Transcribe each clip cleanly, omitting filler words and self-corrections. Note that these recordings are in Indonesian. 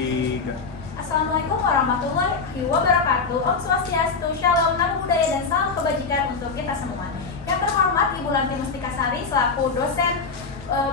Tiga. Assalamualaikum warahmatullahi wabarakatuh. Om Swastiastu, Shalom, Namo Buddhaya, dan salam kebajikan untuk kita semua. Yang terhormat Ibu Lanti Mustika Sari selaku dosen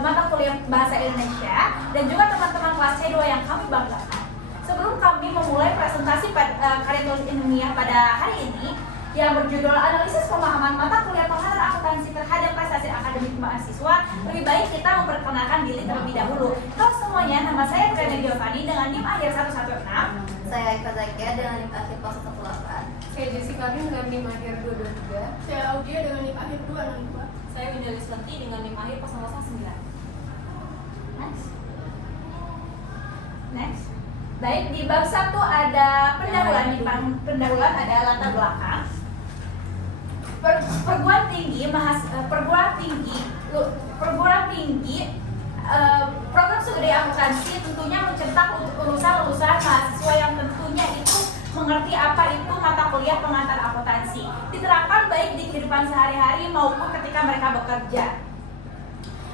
mata kuliah Bahasa Indonesia dan juga teman-teman kelas C2 yang kami banggakan. Sebelum kami memulai presentasi karya tulis ilmiah pada hari ini yang berjudul Analisis Pemahaman Mata Kuliah Pengantar Akuntansi Terhadap Prestasi Akademik Mahasiswa, lebih baik kita memperkenalkan diri terlebih dahulu. Halo semuanya, nama saya Triana Giovanni dengan NIM akhir 116. Saya Iva Zakia dengan NIM akhir 018. Saya Jessica Rin dengan NIM akhir 223. Saya Audia dengan NIM akhir 262. Saya Windalis Lenti dengan NIM akhir 009. Next. Baik, di bab 1 ada pendahuluan, pendahuluan ada latar belakang. Perguruan tinggi program studi akuntansi tentunya mencetak lulusan mahasiswa yang tentunya itu mengerti apa itu mata kuliah pengantar akuntansi, diterapkan baik di kehidupan sehari-hari maupun ketika mereka bekerja.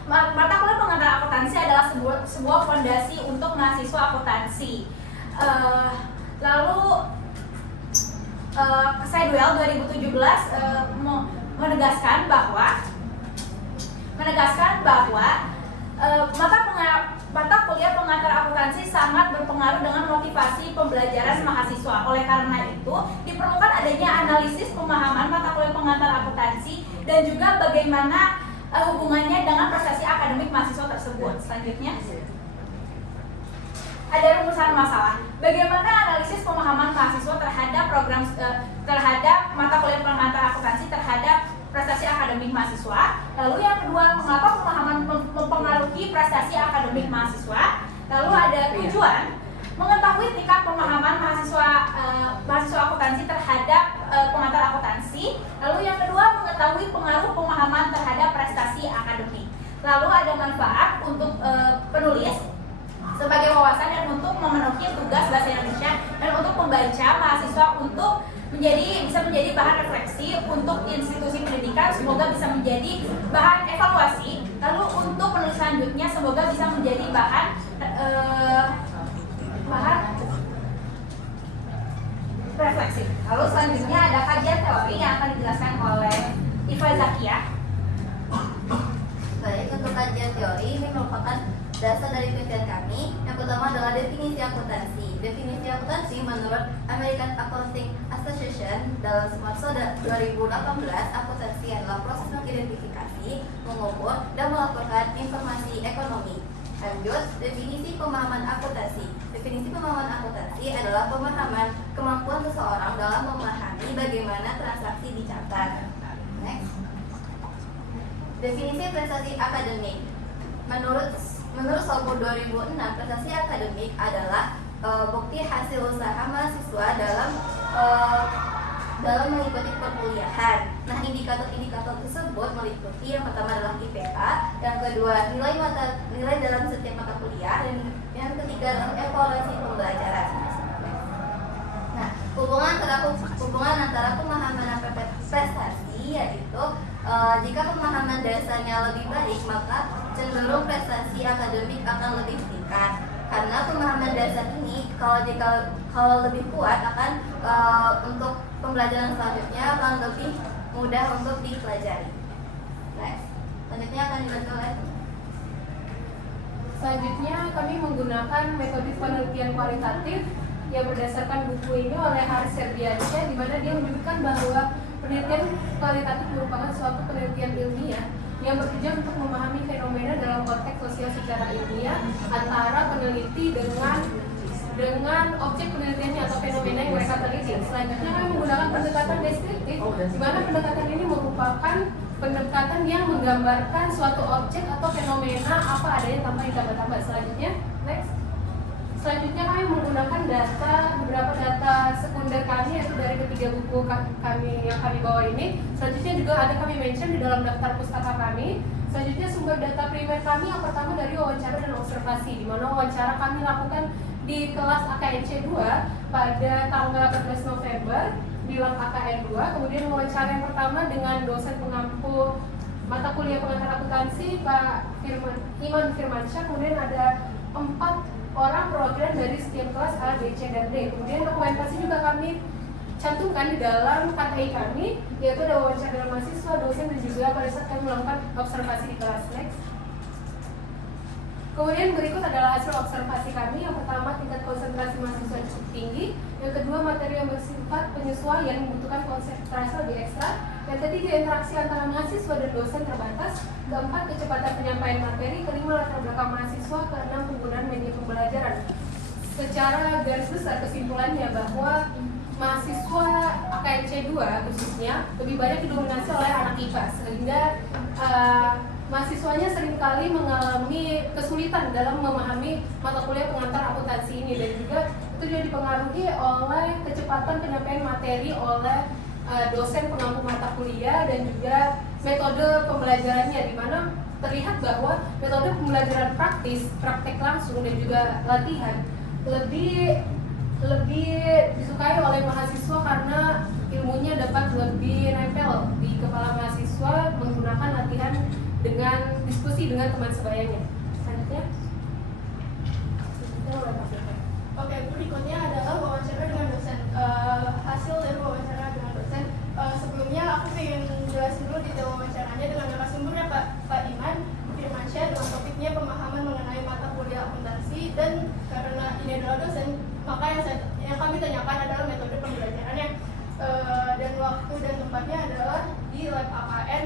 Mata kuliah pengantar akuntansi adalah sebuah fondasi untuk mahasiswa akuntansi. Lalu Kesaduel 2017 menegaskan bahwa mata kuliah pengantar akuntansi sangat berpengaruh dengan motivasi pembelajaran mahasiswa. Oleh karena itu, diperlukan adanya analisis pemahaman mata kuliah pengantar akuntansi dan juga bagaimana hubungannya dengan prestasi akademik mahasiswa tersebut. Selanjutnya, ada rumusan masalah. Bagaimana analisis pemahaman mahasiswa terhadap terhadap mata kuliah pengantar akuntansi terhadap prestasi akademik mahasiswa. Lalu yang kedua, mengapa pemahaman mempengaruhi prestasi akademik mahasiswa. Lalu ada tujuan, mengetahui tingkat pemahaman mahasiswa akuntansi terhadap pengantar akuntansi. Lalu yang kedua, mengetahui pengaruh pemahaman terhadap prestasi akademik. Lalu ada manfaat untuk penulis sebagai wawasan dan untuk memenuhi tugas bahasa Indonesia dan untuk membaca mahasiswa untuk bisa menjadi bahan refleksi untuk institusi pendidikan, semoga bisa menjadi bahan evaluasi. Lalu untuk penulis selanjutnya semoga bisa menjadi bahan refleksi. Lalu selanjutnya ada kajian teori yang akan dijelaskan oleh Iva Zakia. Baik, untuk kajian teori ini merupakan dasar dari penelitian kami. Yang pertama adalah definisi akuntansi. Definisi akuntansi menurut American Accounting Association dalam Semester 2018, akuntansi adalah proses mengidentifikasi, mengukur, dan melaporkan informasi ekonomi. Lanjut, definisi pemahaman akuntansi. Definisi pemahaman akuntansi adalah pemahaman kemampuan seseorang dalam memahami bagaimana transaksi dicatat. Next. Definisi prestasi akademik. Menurut Sopo 2006, prestasi akademik adalah bukti hasil usaha mahasiswa dalam mengikuti perkuliahan. Nah, indikator-indikator tersebut meliputi yang pertama adalah IPK, yang kedua nilai dalam setiap mata kuliah, dan yang ketiga adalah evaluasi pembelajaran. Nah, hubungan antara pemahaman dan prestasi yaitu jika pemahaman dasarnya lebih baik, maka cenderung prestasi akademik akan lebih meningkat. Karena pemahaman dasar ini kalau lebih kuat akan untuk pembelajaran selanjutnya akan lebih mudah untuk dipelajari. Next, selanjutnya akan dibantu oleh. Selanjutnya kami menggunakan metode penelitian kualitatif yang berdasarkan buku ini oleh Haris Serdiansyah, di mana dia menyebutkan bahwa penelitian kualitatif merupakan suatu penelitian ilmiah yang bertujuan untuk memahami fenomena dalam konteks sosial secara ilmiah antara peneliti dengan objek penelitiannya atau fenomena yang mereka teliti. Selanjutnya kami menggunakan pendekatan deskriptif, di mana pendekatan ini merupakan pendekatan yang menggambarkan suatu objek atau fenomena apa adanya tanpa ditambah-tambah. Selanjutnya, next. Selanjutnya kami menggunakan beberapa data sekunder kami, yaitu dari ketiga buku kami yang kami bawa ini. Selanjutnya juga ada kami mention di dalam daftar pustaka kami. Selanjutnya sumber data primer kami yang pertama dari wawancara dan observasi, di mana wawancara kami lakukan di kelas AKNC 2 pada tanggal 14 November di lab AKN 2. Kemudian wawancara yang pertama dengan dosen pengampu mata kuliah pengantar akuntansi Pak Iman Firmansyah. Kemudian ada 4 orang perwakilan dari setiap kelas A, B, C, dan D. Kemudian dokumentasi juga kami cantumkan di dalam KTI kami, yaitu ada wawancara dengan mahasiswa, dosen, dan juga pada saat kami melakukan observasi di kelas. Next. Kemudian berikut adalah hasil observasi kami. Yang pertama, tingkat konsentrasi mahasiswa cukup tinggi. Yang kedua, materi yang bersifat penyesuaian membutuhkan konsentrasi lebih ekstra. Yang ketiga, interaksi antara mahasiswa dan dosen terbatas. Keempat, kecepatan penyampaian materi. Kelima, latar belakang mahasiswa. Keenam, penggunaan media pembelajaran. Secara garis besar kesimpulannya bahwa mahasiswa AKNC 2 khususnya lebih banyak didominasi oleh anak IPA, sehingga mahasiswanya seringkali mengalami kesulitan dalam memahami mata kuliah pengantar akuntansi ini, dan juga itu juga dipengaruhi oleh kecepatan penyampaian materi oleh dosen pengampu mata kuliah dan juga metode pembelajarannya, di mana terlihat bahwa metode pembelajaran praktis, praktek langsung dan juga latihan lebih disukai oleh mahasiswa karena ilmunya dapat lebih nempel di kepala mahasiswa menggunakan latihan dengan diskusi dengan teman sebayanya. Selanjutnya, Oke, berikutnya adalah wawancara dengan dosen. Hasil dari wawancara dengan dosen. Sebelumnya aku ingin jelasin dulu detail wawancaranya dengan narasumbernya Pak Iman Firmansyah dengan topiknya pemahaman mengenai mata kuliah akuntansi, dan karena ini adalah dosen, maka yang kami tanyakan adalah metode pembelajarannya, dan waktu dan tempatnya adalah di lab AKN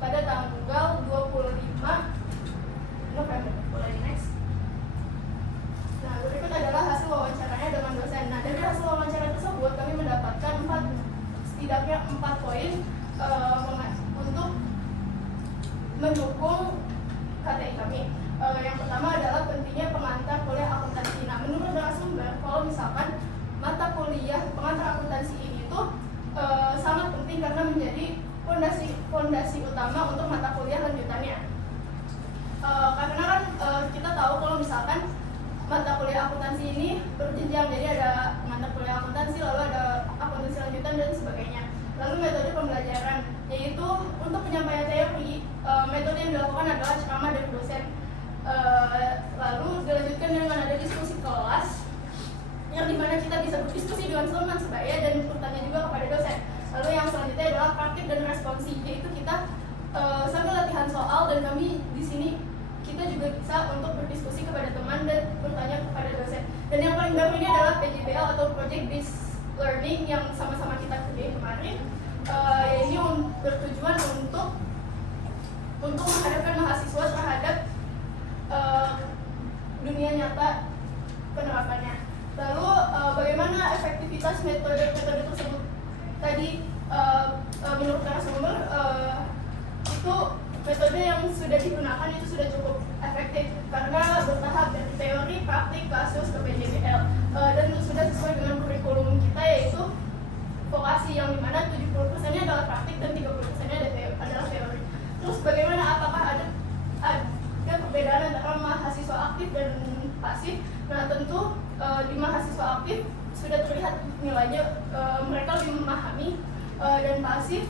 pada tanggal 25 November. Boleh di next. Nah, berikut adalah hasil wawancaranya dengan dosen. Nah, dari hasil wawancara tersebut kami mendapatkan setidaknya 4 poin untuk mendukung KTI kami. Yang pertama adalah pentingnya pengantar kuliah akuntansi. Nah, menurut narasumber, kalau misalkan mata kuliah pengantar akuntansi ini tuh sangat penting karena menjadi fondasi utama untuk mata kuliah lanjutannya. Karena kan kita tahu kalau misalkan mata kuliah akuntansi ini berjenjang, jadi ada mata kuliah akuntansi, lalu ada akuntansi lanjutan dan sebagainya. Lalu metode pembelajaran, yaitu untuk penyampaian teori, metode yang dilakukan adalah ceramah dari dosen. Lalu dilanjutkan dengan ada diskusi kelas, yang dimana kita bisa berdiskusi dengan teman sebaya dan bertanya juga kepada dosen. Lalu yang selanjutnya adalah praktik dan responsi, yaitu kita sambil latihan soal, dan kami di sini kita juga bisa untuk berdiskusi kepada teman dan bertanya kepada dosen. Dan yang paling baru ini adalah PJBL atau Project Based Learning yang sama-sama kita kerjain kemarin. Ini bertujuan untuk menghadapkan mahasiswa terhadap dunia nyata penerapannya. Lalu bagaimana efektivitas metode tersebut? Tadi menurut narasumber itu metode yang sudah digunakan itu sudah cukup efektif karena bertahap dari teori, praktik, kasus ke PJBL, dan sudah sesuai dengan kurikulum kita, yaitu vokasi yang dimana 70%-nya adalah praktik dan 30%-nya adalah teori. Terus bagaimana, apakah ada perbedaan antara mahasiswa aktif dan pasif? Nah, tentu di mahasiswa aktif sudah terlihat nilainya, mereka lebih memahami, dan pasif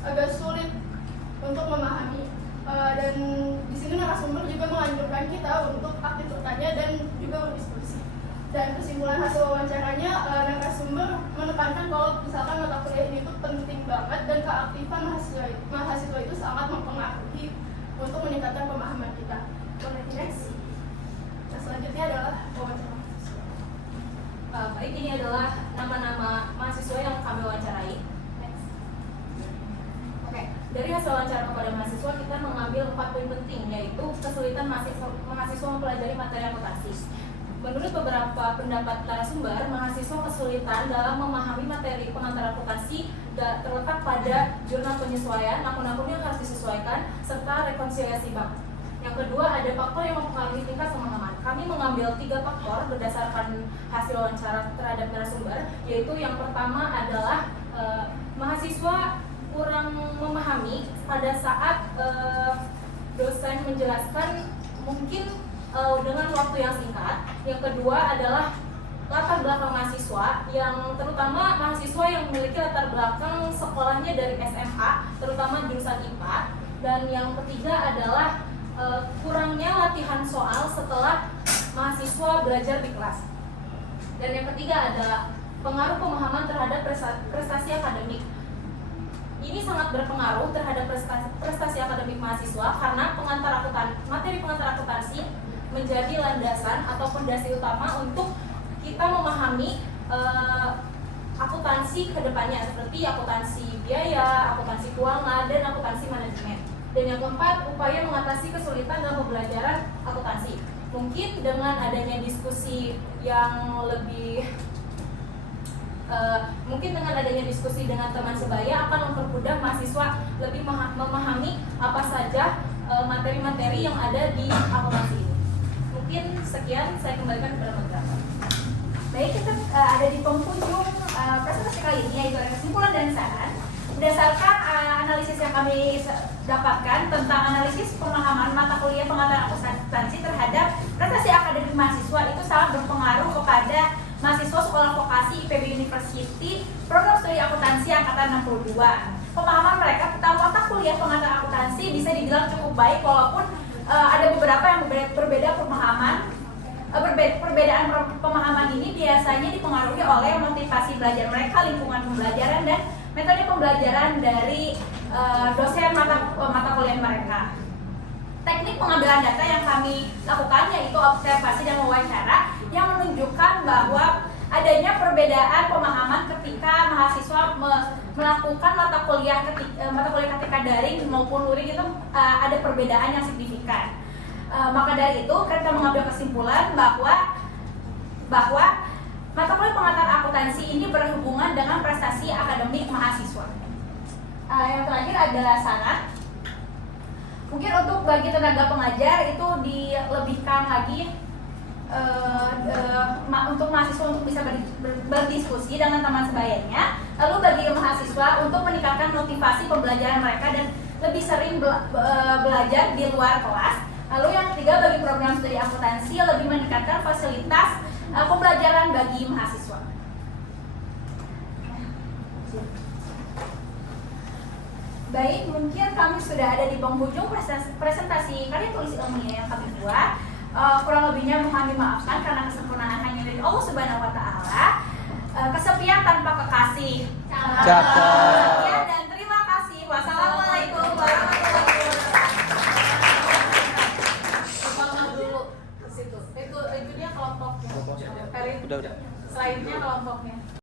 agak sulit untuk memahami. Dan di sini narasumber juga menganjurkan kita untuk aktif bertanya dan juga berdiskusi. Dan kesimpulan hasil wawancaranya, narasumber menekankan kalau misalkan mata kuliah ini itu penting banget dan keaktifan mahasiswa itu sangat mempengaruhi untuk meningkatkan pemahaman kita. Boleh next. Nah, selanjutnya adalah wawancara mahasiswa. Baik, ini adalah nama-nama mahasiswa yang kami wawancarai. Next. Oke, dari hasil wawancara kepada mahasiswa kita mengambil 4 poin penting, yaitu kesulitan mahasiswa mempelajari materi akuntansi. Menurut beberapa pendapat narasumber, mahasiswa kesulitan dalam memahami materi pengantar akuntansi terletak pada jurnal penyesuaian, akun-akun yang harus disesuaikan, serta rekonsiliasi bank. Yang kedua, ada faktor yang mempengaruhi tingkat pemahaman. Kami mengambil 3 faktor berdasarkan hasil wawancara terhadap narasumber, yaitu yang pertama adalah mahasiswa kurang memahami pada saat dosen menjelaskan mungkin dengan waktu yang singkat. Yang kedua adalah latar belakang mahasiswa, yang terutama mahasiswa yang memiliki latar belakang sekolahnya dari SMA, terutama jurusan IPA. Dan yang ketiga adalah kurangnya latihan soal setelah mahasiswa belajar di kelas. Dan yang ketiga adalah pengaruh pemahaman terhadap prestasi akademik. Ini sangat berpengaruh terhadap prestasi akademik mahasiswa karena materi pengantar akuntansi menjadi landasan atau fondasi utama untuk kita memahami akuntansi ke depannya, seperti akuntansi biaya, akuntansi keuangan, dan akuntansi manajemen. Dan yang keempat, upaya mengatasi kesulitan dalam pembelajaran akuntansi. Mungkin dengan adanya diskusi yang lebih dengan teman sebaya akan mempermudah mahasiswa lebih memahami apa saja materi-materi yang ada di akuntansi ini. Mungkin sekian, saya kembalikan kepada moderator. Baik, kita ada di penghujung presentasi kali ini, yaitu ada kesimpulan dan saran. Berdasarkan analisis yang kami dapatkan tentang analisis pemahaman mata kuliah pengantar akuntansi terhadap prestasi akademik mahasiswa itu sangat berpengaruh kepada mahasiswa sekolah vokasi IPB University program studi akuntansi angkatan 62. Pemahaman mereka tentang mata kuliah pengantar akuntansi bisa dibilang cukup baik, walaupun ada beberapa yang berbeda pemahaman. Perbedaan pemahaman ini biasanya dipengaruhi oleh motivasi belajar mereka, lingkungan pembelajaran, dan metode pembelajaran dari dosen mata kuliah mereka. Teknik pengambilan data yang kami lakukan yaitu observasi dan wawancara yang menunjukkan bahwa adanya perbedaan pemahaman ketika mahasiswa melakukan mata kuliah ketika daring maupun luring, itu ada perbedaan yang signifikan. Maka dari itu kita mengambil kesimpulan bahwa mata kuliah pengantar akuntansi ini berhubungan dengan prestasi akademik mahasiswa. Yang terakhir adalah saran. Mungkin untuk bagi tenaga pengajar itu dilebihkan lagi untuk mahasiswa untuk bisa berdiskusi dengan teman sebayanya. Lalu bagi mahasiswa untuk meningkatkan motivasi pembelajaran mereka dan lebih sering belajar di luar kelas. Lalu yang ketiga, bagi program studi akuntansi lebih meningkatkan fasilitas pembelajaran bagi mahasiswa. Baik, mungkin kami sudah ada di penghujung presentasi karya tulis ilmiah yang kami buat. Kurang lebihnya kami maafkan karena kesempurnaan hanya dari Allah Subhanahu wa Ta'ala. Kesepian tanpa kekasih. Sekian dan terima kasih. Wassalamualaikum warahmatullahi wabarakatuh. Itu dia kelompoknya. Udah. Slide-nya kelompoknya.